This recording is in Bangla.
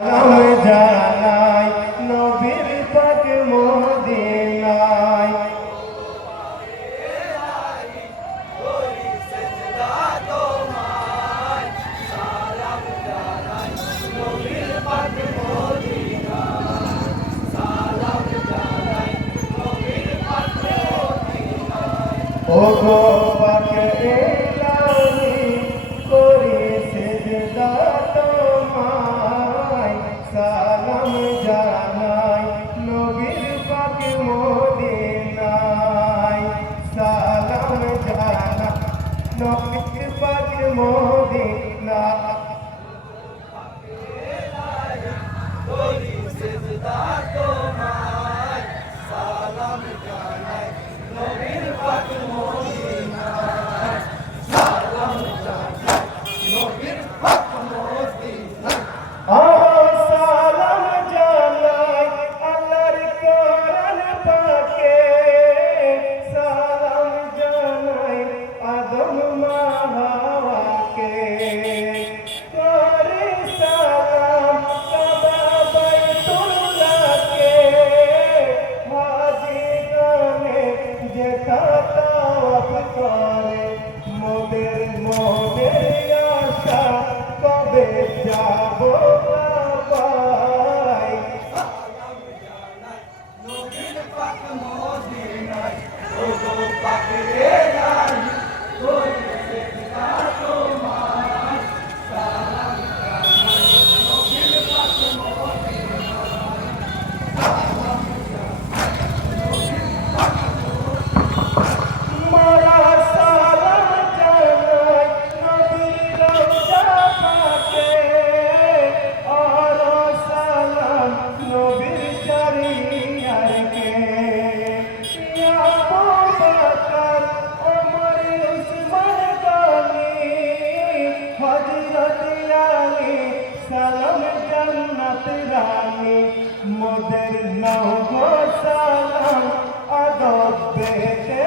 সালাম জানাই নবীর পাক মদিনায়। ওগো পাক ইলাহি করি সিজদা তোমায়, সালাম জানাই নবীর পাক মদিনায়। সালাম জানাই নবীর পাক মদিনায়। সালাম জানাই আল্লাহর কোরআন পাকে, সালাম জানাই আদম মা হাওয়াকে। করে সালাম কাবা বাইতুল্লাহকে, হাজী গানে যেথা তাওয়াফ করে। মোদের মনের আশা কবে যাবো কাবায়। মারা সালাম জানাই নবীর রওজা পাকে, আর সালাম নবীর চারিয়ারকে। ইয়া আবু বকর ওমর উসমান গনি, হযরত আলী সালাম জান্নাত রানী। মোদের নাও গো সালাম আদব বেতে